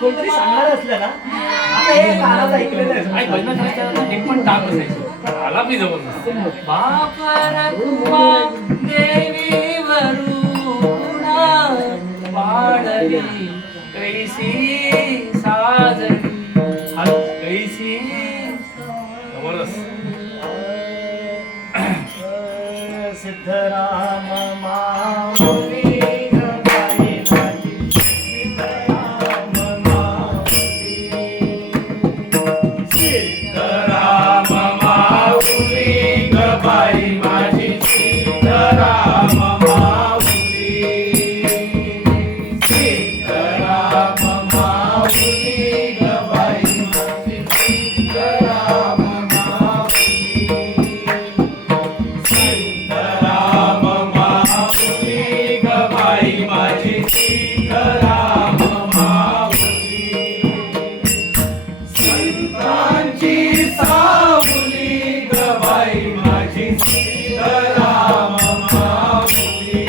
कोणतरी सांगणार असलं ना, आता हे गाणं ऐकलेलं आहे. एक पण टाक असायचं आला मी जवळ बापर कुमा देवी वरुणा वाढली कैसी साजली कैसी सिद्धराम माऊली गबाई माझी, सिद्धराम माऊली, सिद्धराम माऊली गबाई माझी, सिद्धराम माऊली, सिद्धराम माऊली गबाई माझी, सिद्धराम माऊली, सीताराम माऊली गबाई माझी, सीताराम माऊली, संतांची सावली गबाई माझी, सीताराम माऊली,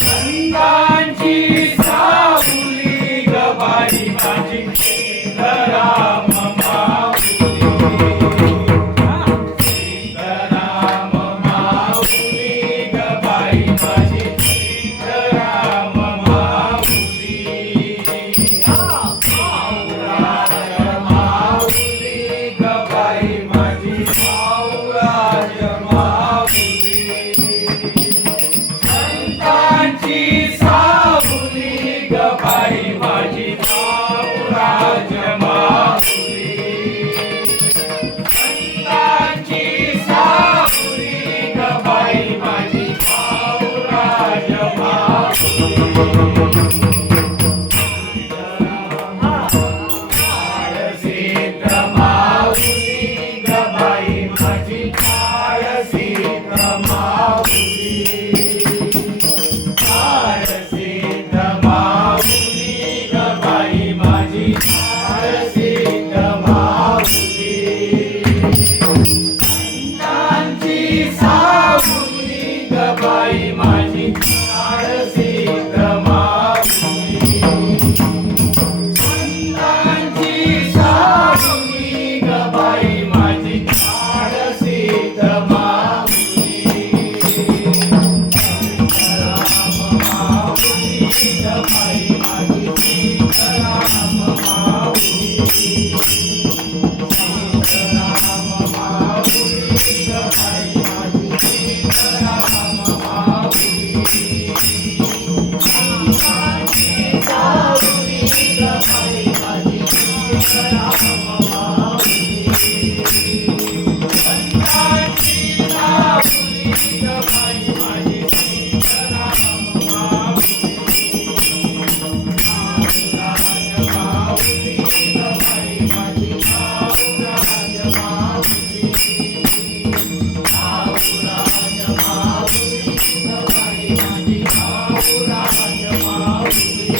संतांची सावली गबाई माझी, सीताराम माऊली, सीताराम माऊली गबाई माझी, सीताराम माऊली, सावराज माऊली गबाई माझी, सावराज माऊली, संतांची सावली गबाई माझी, सावराज माऊली, संतांची सावली गबाई माझी, सावराज माऊली, काळसीत माऊली गबाई माझी, काळसीत माऊली, काळसीत माऊली गबाई माझी, काळसीत माऊली, संतांची सावली गबाई माझी, काळसीत माऊली, संतांची सावली गबाई माझी, काळसीत माऊली, सीताराम माऊली गबाई माझी, सीताराम माऊली, सीताराम माऊली गबाई माझी, सीताराम माऊली, संतांची सावली गबाई माझी, सीताराम माऊली, संतांची सावली गबाई माझी, सीताराम माऊली, सावराज माऊली गबाई माझी, सावराज माऊली, सावराज माऊली गबाई माझी, सावराज माऊली,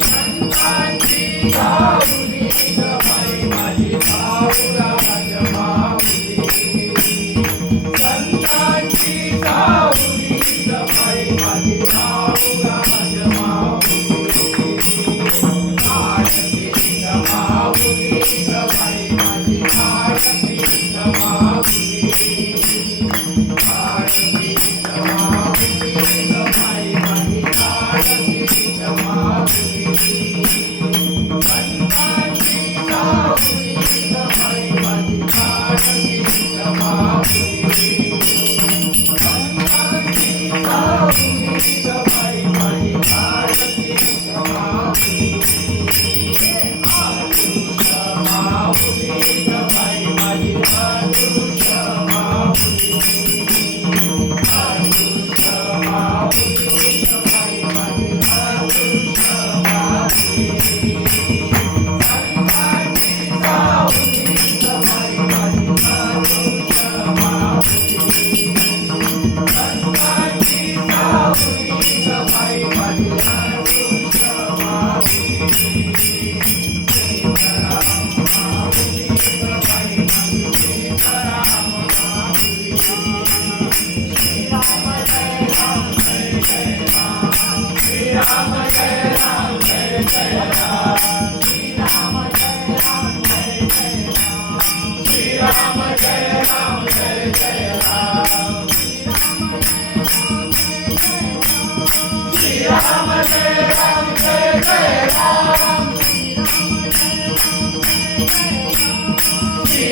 संतांची सावली गबाई माझी, सावराज माऊली, संतांची सावली गबाई माझी, सावराज माऊली, काळसीत माऊली गबाई माझी, काळसीत माऊली, काळसीत माऊली गबाई माझी, काळसीत माऊली, संतांची सावली गबाई माझी, काळसीत माऊली, संतांची सावली गबाई माझी, काळसीत माऊली, आळूस माऊली गबाई माझी,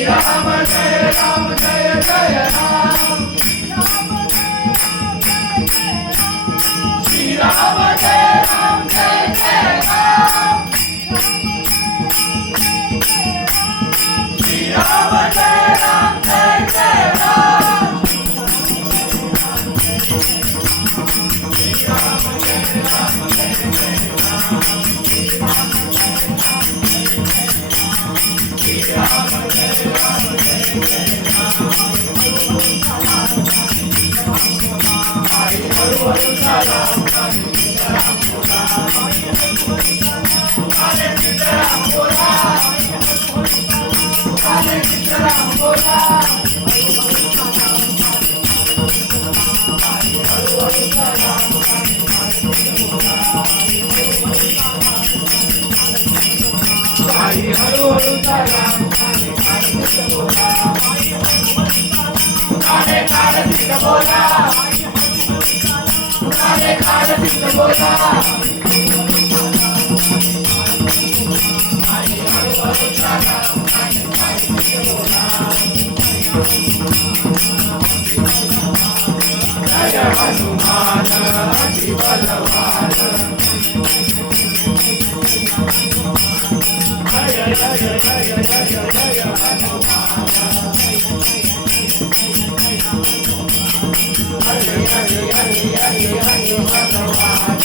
राम जय राम जय जय राम श्री राम जय राम जय जय राम श्री राम जय राम जय जय राम श्री राम जय राम जय जय राम श्री राम जय राम जय जय राम हरि हरु हरु राम सीताराम बोला हरे सीताराम बोला हरे सीताराम बोला हरि हरु हरु राम हरि हरु हरु राम बोला हरे काल सीता बोला हरे काल सीता बोला हरि हरु हरु राम जय हनुमान अति बलवान जय जय जय जय जय जय हनुमान हरि हरि हरि हरि हरि भगवान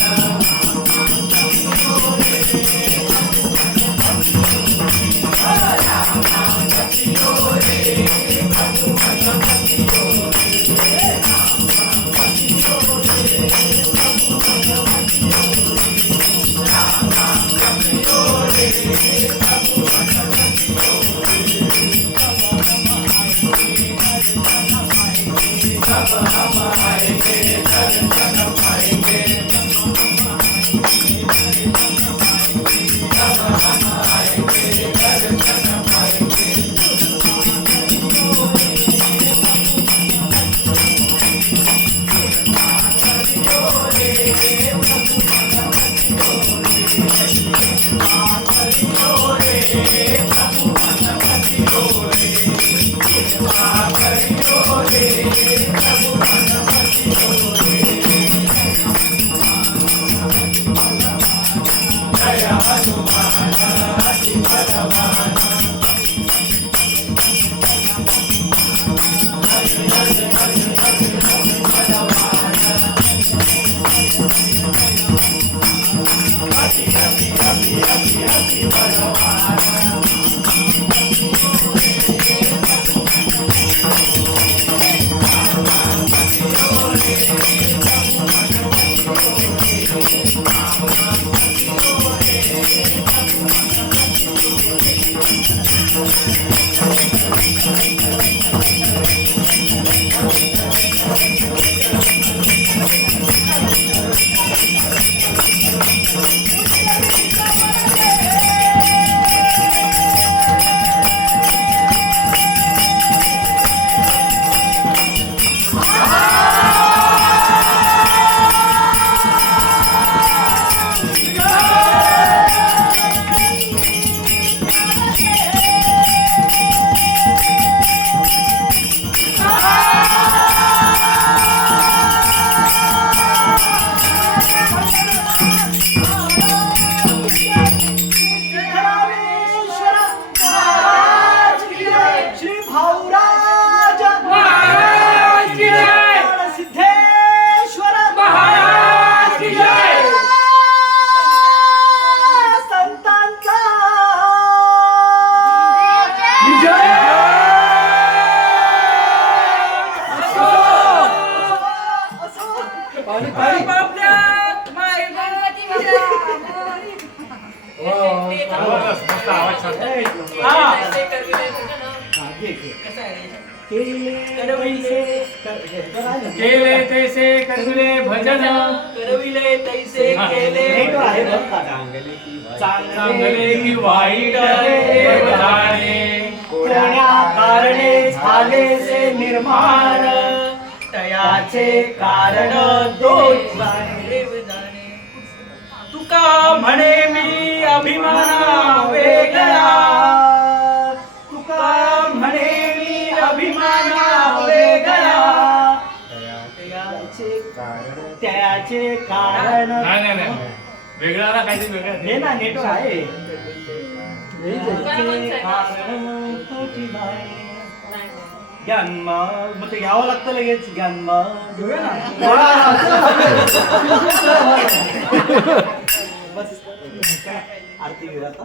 केले तैसे करविले भजन करविले तैसे केले चांगले की वाईट देव जाणे कोण्या कारणे झाले से निर्माण तयाचे कारण दोष देव जाणे तुका म्हणे मी अभिमाना वेगळा वेगळा ना काहीतरी वेगळं हे ना नेटवर्क आहे ज्ञानमा मग ते घ्यावं लागतं लगेच ज्ञानमा बस आरती घेऊ आता